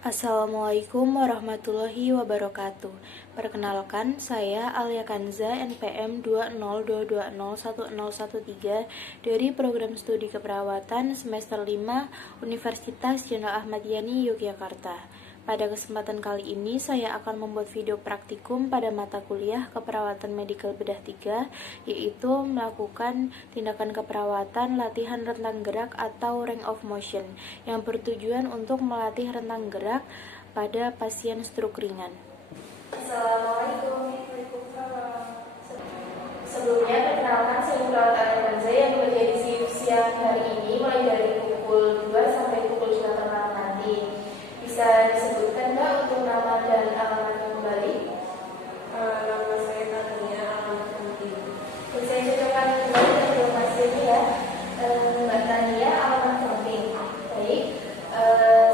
Assalamualaikum warahmatullahi wabarakatuh. Perkenalkan, saya Alia Kanza, NPM 202201013 dari Program Studi Keperawatan semester 5 Universitas Jenderal Ahmad Yani, Yogyakarta. Pada kesempatan kali ini, saya akan membuat video praktikum pada mata kuliah Keperawatan Medikal Bedah 3, yaitu melakukan tindakan keperawatan latihan rentang gerak atau range of motion, yang bertujuan untuk melatih rentang gerak pada pasien stroke ringan. Assalamualaikum. Sebelumnya, perkenalkan saya Perawat Alia Kanza yang bekerja di shift siang hari ini mulai dari pukul 2 sampai pukul 8 malam nanti. Bisa disebutkan Mbak untuk nama dan alamatnya kembali? Nama saya Tania, alamat penting. Saya cocokkan kembali ke informasi ini ya. Mbak Tania, alamat penting. Baik.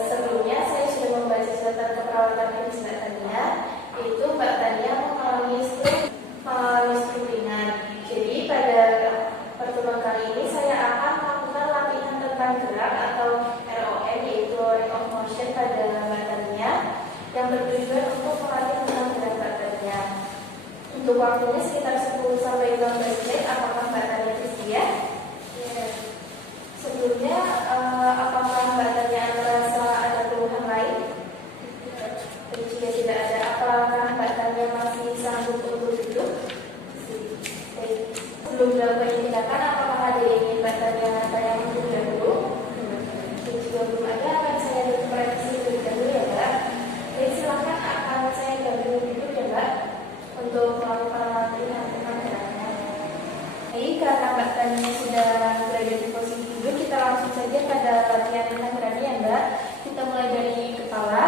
Sebelumnya saya sudah membaca catatan keperawatan medis Mbak Tania, yaitu Mbak Tania mengalami stroke ringan. Jadi pada pertemuan kali ini saya akan melakukan latihan rentang gerak atau ROM, yaitu range of motion pada Mbak Tania, yang bertujuan untuk melatih rentang gerak Mbak Tania. Untuk waktunya sekitar 10 sampai 15 menit. Apakah Mbak Tania bersedia? Ya. Sebelumnya, apakah Mbak Tania merasa ada keluhan lain? Dan jika tidak ada, apakah Mbak Tania masih sanggup untuk duduk? Baik. Sebelum dilakukan tindakan, apakah ada yang ingin Mbak Tania tanyakan terlebih dahulu? Dan jika belum ada, akan saya berikan revisi terlebih dahulu ya Mbak. Baik, silakan akan saya bantu duduk ya Mbak untuk melakukan latihan rentang geraknya. Baik, karena Mbak Tania sudah berada di posisi duduk, kita langsung saja pada latihan rentang geraknya ya Mbak. Kita mulai dari kepala,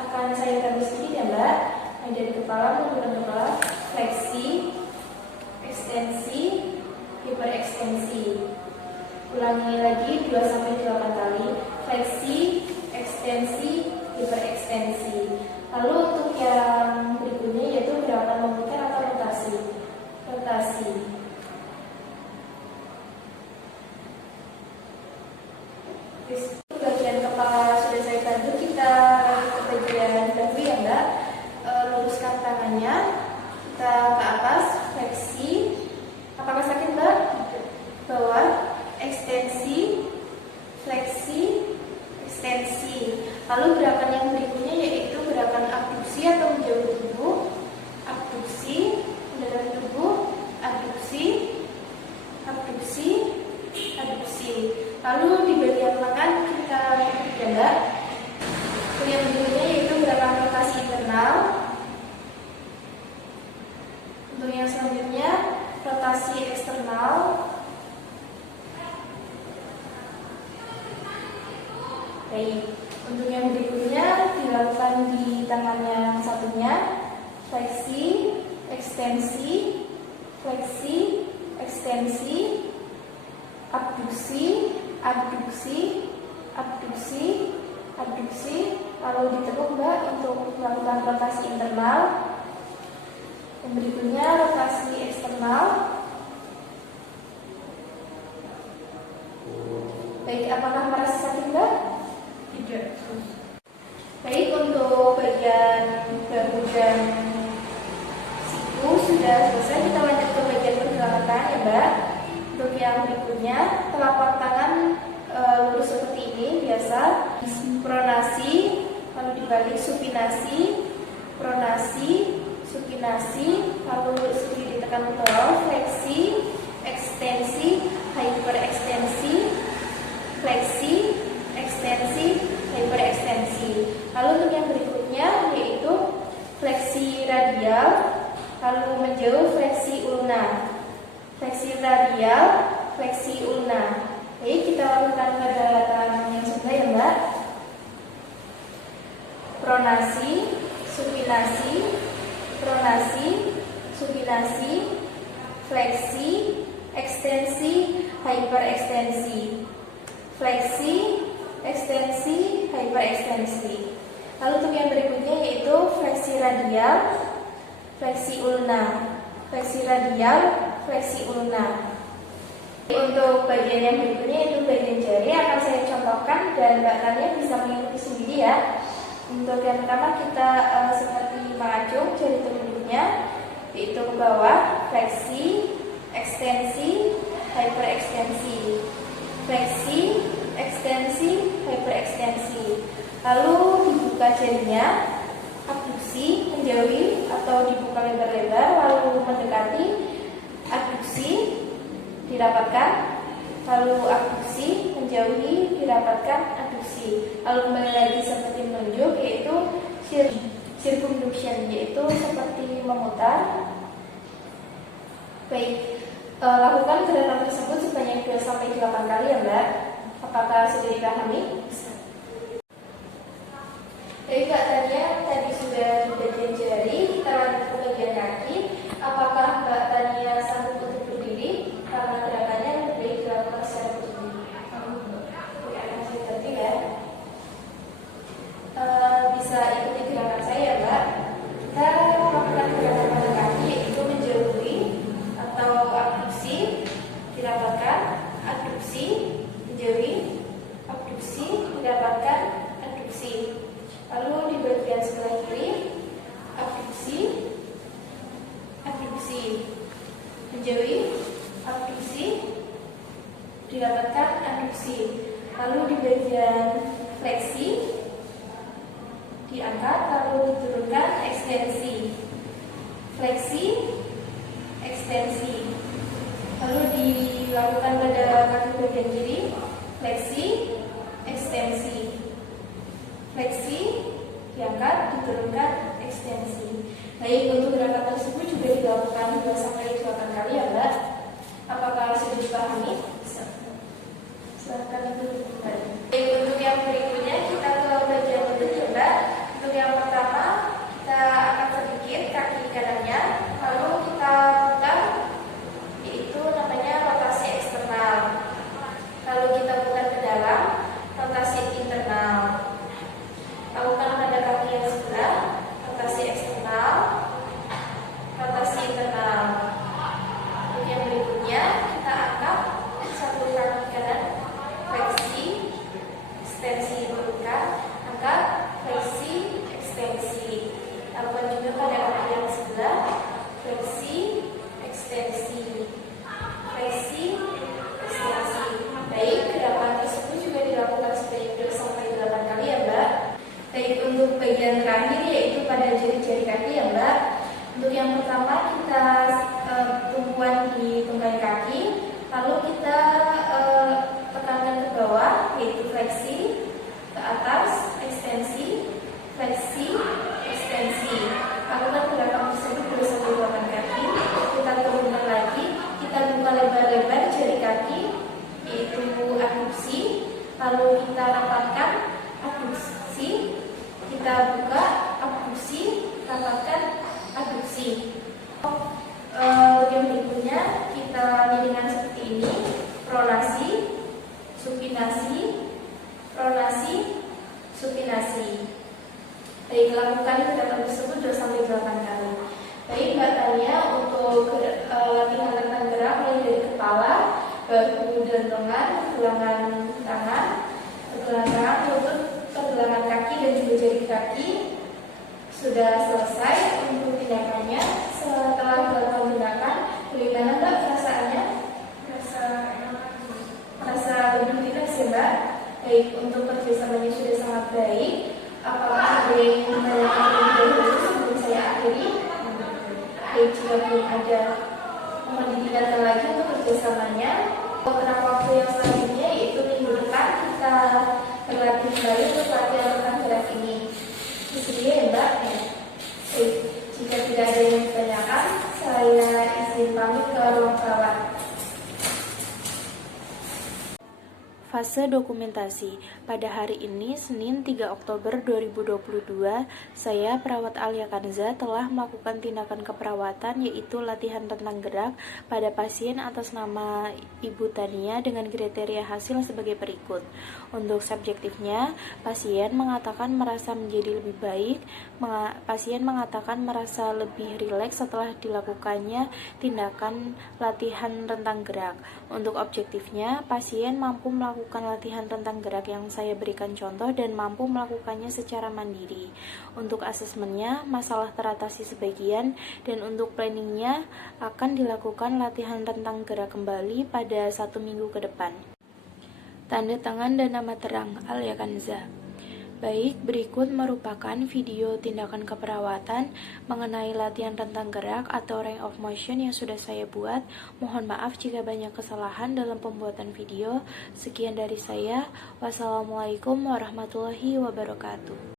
akan saya gabung sedikit ya Mbak. Mulai dari kepala, menggunakan kepala, fleksi, ekstensi, hiperekstensi. Ulangi lagi 2-8 kali, fleksi, ekstensi, hiperekstensi. Lalu untuk yang berikutnya yaitu gerakan memutar atau rotasi. Rotasi. Bagian kepala sudah saya bantu, kita ke bagian dagu ya Mbak. Luruskan tangannya, kita ke atas, fleksi. Apakah sakit Mbak? Bawah, ekstensi, fleksi, ekstensi. Lalu gerakan yang berikutnya yaitu gerakan abduksi atau menjauh tubuh. Abduksi, mendekati tubuh, abduksi, abduksi, abduksi. Lalu di bagian lengan kita ya Mbak. Yang berikutnya yaitu gerakan rotasi internal. Untuk yang selanjutnya rotasi eksternal. Baik, untuk yang berikutnya dilakukan di tangan yang satunya, fleksi, ekstensi, fleksi, ekstensi, abduksi, abduksi, abduksi, abduksi. Lalu ditekuk Mbak untuk melakukan rotasi internal. Yang berikutnya rotasi eksternal. Baik, apakah merasa sakit Mbak? Tidak. Baik, untuk bagian bahu dan siku sudah selesai. Kita lanjut ke bagian pergelangan tangan ya Mbak. Untuk yang berikutnya, telapak tangan lurus seperti ini biasa. Pronasi, lalu dibalik supinasi, pronasi, supinasi, lalu sedikit ditekan ke bawah, fleksi, ekstensi, hyperekstensi, fleksi, ekstensi, hyperekstensi. Lalu untuk yang berikutnya yaitu fleksi radial, lalu menjauh, fleksi ulna. Fleksi radial, fleksi ulna. Baik, kita lakukan pada tangan yang sebelah ya Mbak. Pronasi, supinasi, pronasi, supinasi, fleksi, ekstensi, hyperekstensi. Fleksi, ekstensi, hyperekstensi. Lalu untuk yang berikutnya yaitu fleksi radial, fleksi ulna. Fleksi radial, fleksi ulna. Untuk bagian yang berikutnya yaitu bagian jari akan saya contohkan dan Mbak Tania bisa mengikuti sendiri ya. Untuk yang pertama kita seperti mengacung jari telunjuknya, yaitu ke bawah, fleksi, ekstensi, hyperekstensi, fleksi, ekstensi, hyperekstensi. Lalu dibuka jarinya, abduksi, menjauhi atau dibuka lebar-lebar, lalu mendekati, abduksi, dirapatkan, lalu abduksi, menjauhi, dirapatkan, abduksi. Lalu kembali lagi seperti menunjuk, yaitu circumduction, yaitu seperti memutar. Baik, lakukan gerakan tersebut sebanyak 2-8 kali ya Mbak. Apakah sudah dipahami? Baik Mbak, tadi sudah di bagian jari, kita lanjut ke bagian kaki. Apakah Mbak Tania sanggup untuk berdiri? Karena gerakannya lebih baik dilakukan secara berdiri. Oke, masih tertib ya. Bisa ikuti gerakan saya ya Mbak. Kita melakukan gerakan pada kaki, yaitu menjauhi atau abduksi, dirapatkan, abduksi, menjauhi, abduksi, dirapatkan, abduksi. Lalu di bagian sebelah kiri, abduksi, abduksi, menjauhi, abduksi, dirapatkan, abduksi. Lalu di bagian fleksi, diangkat, lalu diturunkan, ekstensi, fleksi, ekstensi. Lalu dilakukan pada kaki bagian kiri, fleksi, ekstensi, fleksi, diangkat, diturunkan, ekstensi. Baik, untuk gerakan tersebut juga dilakukan 2-8 kali ya Mbak. Apakah sudah dipahami? Silahkan duduk kembali. Baik, untuk yang berikutnya kita ke bagian lutut ya Mbak. Untuk yang pertama kita akan sedikit kaki kanannya, lalu kita putar, yaitu namanya rotasi eksternal. Lalu kita putar ke dalam, rotasi internal. Lakukan pada kaki yang sebelah, rotasi eksternal, rotasi internal. Untuk yang berikutnya kita angkat satu kaki kanan, fleksi, ekstensi, turunkan, angkat, fleksi, ekstensi. Lakukan juga pada kaki yang sebelah, fleksi, ekstensi, fleksi, ekstensi. Baik, gerakan tersebut juga dilakukan sebanyak 2-8 kali ya Mbak. Baik, untuk bagian terakhir yaitu pada jari-jari kaki ya Mbak. Untuk yang pertama kita tumpuan di tungkai kaki, lalu kita tekankan ke bawah, yaitu fleksi, ke atas, ekstensi, fleksi, ekstensi. Lakukan gerakan tersebut 2-8 kaki. Kita turunkan lagi, kita buka lebar-lebar jari kaki, yaitu abduksi, lalu kita rapatkan, abduksi, kita buka, abduksi, rapatkan, abduksi. Yang berikutnya kita miringkan seperti ini, pronasi, supinasi, pronasi, supinasi. Baik, lakukan gerakan tersebut 2-8 kali. Baik Mbak Tania, untuk latihan rentang gerak mulai dari kepala, bahu dan lengan, pergelangan tangan, lutut, pergelangan kaki dan juga jari kaki sudah selesai untuk tindakannya. Setelah dilakukan tindakan, bagaimana Mbak perasaannya? Merasa lebih rileks ya Mbak. Baik, untuk kerjasamanya sudah sangat baik. Apakah ada yang ingin ditanyakan lebih dahulu sebelum saya akhiri? Baik, jika belum ada, mohon ditingkatkan lagi untuk kerjasamanya. Beberapa waktu yang selanjutnya yaitu minggu depan kita berlatih kembali untuk latihan tentang gerak ini. Disediakan ya Mbak? Baik, jika tidak ada yang ditanyakan, saya izin pamit ke ruang perawat. Fase dokumentasi. Pada hari ini, Senin 3 Oktober 2022, saya, Perawat Alia Kanza, telah melakukan tindakan keperawatan yaitu latihan rentang gerak pada pasien atas nama Ibu Tania dengan kriteria hasil sebagai berikut. Untuk subjektifnya, pasien mengatakan merasa menjadi lebih baik, pasien mengatakan merasa lebih rileks setelah dilakukannya tindakan latihan rentang gerak. Untuk objektifnya, pasien mampu melakukan melakukan latihan rentang gerak yang saya berikan contoh dan mampu melakukannya secara mandiri. Untuk asesmennya, masalah teratasi sebagian, dan untuk planningnya akan dilakukan latihan rentang gerak kembali pada 1 minggu ke depan. Tanda tangan dan nama terang, Alia Kanza. Baik, berikut merupakan video tindakan keperawatan mengenai latihan rentang gerak atau range of motion yang sudah saya buat. Mohon maaf jika banyak kesalahan dalam pembuatan video. Sekian dari saya. Wassalamualaikum warahmatullahi wabarakatuh.